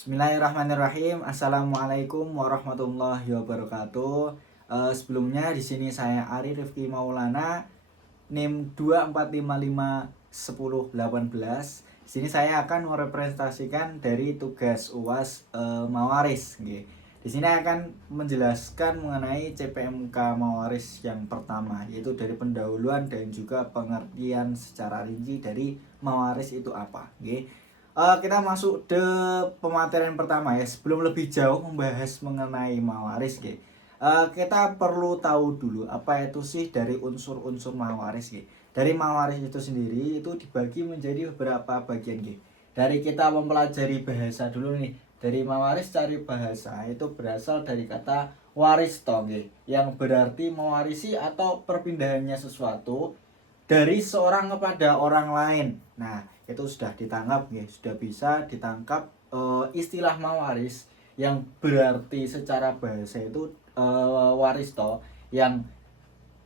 Bismillahirrahmanirrahim. Assalamualaikum warahmatullahi wabarakatuh. Sebelumnya di sini saya Ari Rifki Maulana, NIM 24551018. Di sini saya akan merepresentasikan dari tugas UAS Mawaris. Di sini akan menjelaskan mengenai CPMK Mawaris yang pertama, yaitu dari pendahuluan dan juga pengertian secara rinci dari Mawaris itu apa. Kita masuk ke pematerian pertama ya. Sebelum lebih jauh membahas mengenai mawaris, kita perlu tahu dulu apa itu sih dari unsur-unsur mawaris. Dari mawaris itu sendiri itu dibagi menjadi beberapa bagian. Dari kita mempelajari bahasa dulu nih. Dari mawaris cari bahasa itu berasal dari kata waristo, yang berarti mewarisi atau perpindahannya sesuatu dari seorang kepada orang lain. Nah, itu sudah ditangkap ya, sudah bisa ditangkap istilah mawaris yang berarti secara bahasa itu waristo, yang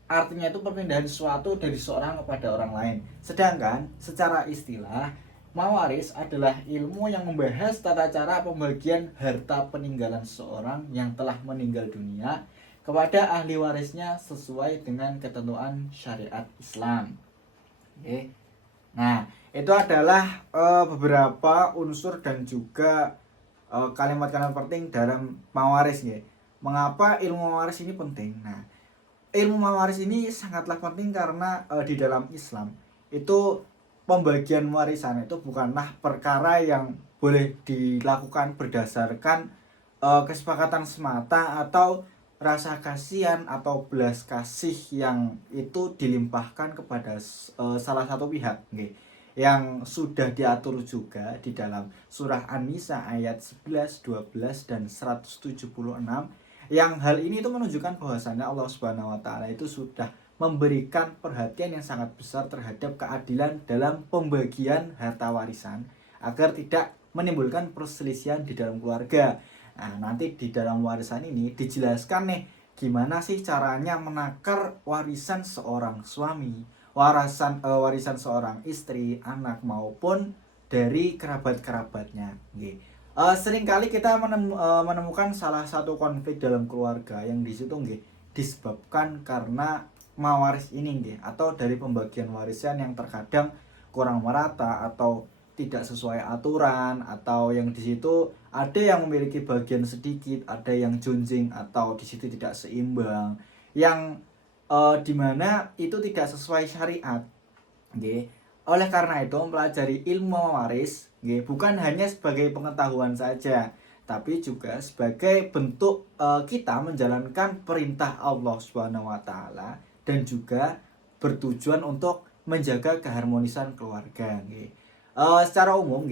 artinya itu perpindahan sesuatu dari seorang kepada orang lain. Sedangkan secara istilah mawaris adalah ilmu yang membahas tata cara pembagian harta peninggalan seseorang yang telah meninggal dunia kepada ahli warisnya sesuai dengan ketentuan syariat Islam. Oke. Nah, itu adalah beberapa unsur dan juga kalimat-kalimat penting dalam mawaris ya. Mengapa ilmu mawaris ini penting? Nah, ilmu mawaris ini sangatlah penting karena di dalam Islam itu pembagian warisan itu bukanlah perkara yang boleh dilakukan berdasarkan kesepakatan semata atau rasa kasihan atau belas kasih yang itu dilimpahkan kepada salah satu pihak, yang sudah diatur juga di dalam surah An-Nisa ayat 11, 12 dan 176, yang hal ini itu menunjukkan bahwasannya Allah Subhanahu wa taala itu sudah memberikan perhatian yang sangat besar terhadap keadilan dalam pembagian harta warisan agar tidak menimbulkan perselisihan di dalam keluarga. Nah, nanti di dalam warisan ini dijelaskan nih gimana sih caranya menakar warisan seorang suami, warisan seorang istri, anak maupun dari kerabat-kerabatnya. Seringkali kita menemukan salah satu konflik dalam keluarga yang di situ disebabkan karena mawaris ini atau dari pembagian warisan yang terkadang kurang merata atau tidak sesuai aturan, atau yang di situ ada yang memiliki bagian sedikit, ada yang junjing atau di situ tidak seimbang, yang dimana itu tidak sesuai syariat. Oleh karena itu mempelajari ilmu waris bukan hanya sebagai pengetahuan saja, tapi juga sebagai bentuk kita menjalankan perintah Allah Subhanahu wa taala dan juga bertujuan untuk menjaga keharmonisan keluarga. Secara umum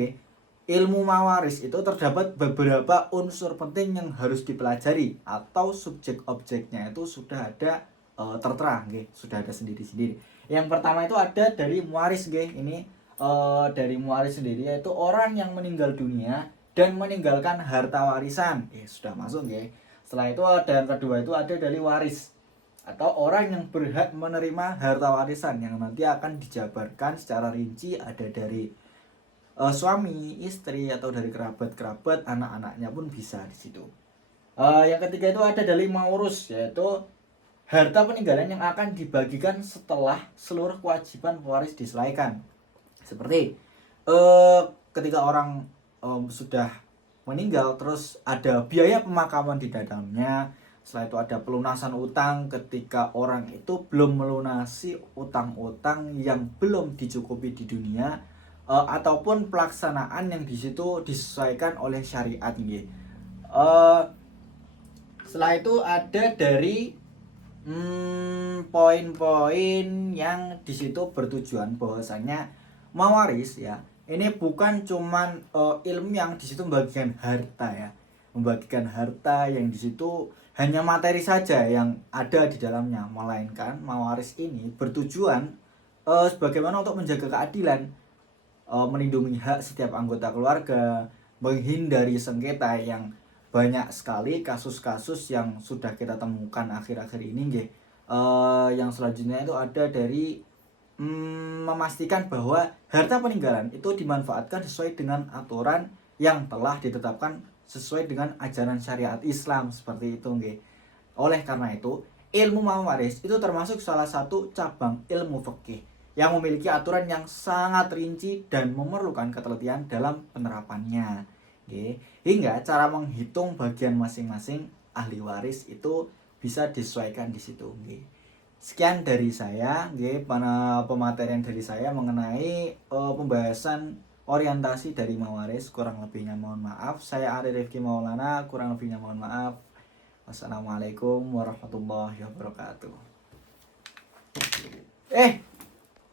ilmu mawaris itu terdapat beberapa unsur penting yang harus dipelajari atau subjek objeknya itu sudah ada tertera, sudah ada sendiri-sendiri. Yang pertama itu ada dari muaris, ini dari muaris sendiri yaitu orang yang meninggal dunia dan meninggalkan harta warisan. Sudah masuk. Setelah itu ada yang kedua itu ada dari waris atau orang yang berhak menerima harta warisan yang nanti akan dijabarkan secara rinci, ada dari suami, istri atau dari kerabat-kerabat, anak-anaknya pun bisa di situ. Yang ketiga itu ada dari maurus, yaitu harta peninggalan yang akan dibagikan setelah seluruh kewajiban pewaris diselesaikan. Seperti ketika orang sudah meninggal, terus ada biaya pemakaman di dalamnya. Setelah itu ada pelunasan utang ketika orang itu belum melunasi utang-utang yang belum dicukupi di dunia, ataupun pelaksanaan yang di situ disesuaikan oleh syariat ini. Setelah itu ada dari poin-poin yang di situ bertujuan bahwasanya mawaris ya, ini bukan cuman ilmu yang di situ membagikan harta ya, membagikan harta yang di situ hanya materi saja yang ada di dalamnya, melainkan mawaris ini bertujuan sebagaimana untuk menjaga keadilan, melindungi hak setiap anggota keluarga, menghindari sengketa yang banyak sekali kasus-kasus yang sudah kita temukan akhir-akhir ini. Yang selanjutnya itu ada dari memastikan bahwa harta peninggalan itu dimanfaatkan sesuai dengan aturan yang telah ditetapkan sesuai dengan ajaran syariat Islam seperti itu nggih. Oleh karena itu, ilmu mawaris itu termasuk salah satu cabang ilmu fikih yang memiliki aturan yang sangat rinci dan memerlukan ketelitian dalam penerapannya. Nggih. Hingga cara menghitung bagian masing-masing ahli waris itu bisa disesuaikan di situ nggih. Sekian dari saya nggih, pematerian dari saya mengenai pembahasan orientasi dari mawaris. Kurang lebihnya mohon maaf. Saya Ari Rifki Maulana, kurang lebihnya mohon maaf. Wassalamualaikum warahmatullahi wabarakatuh.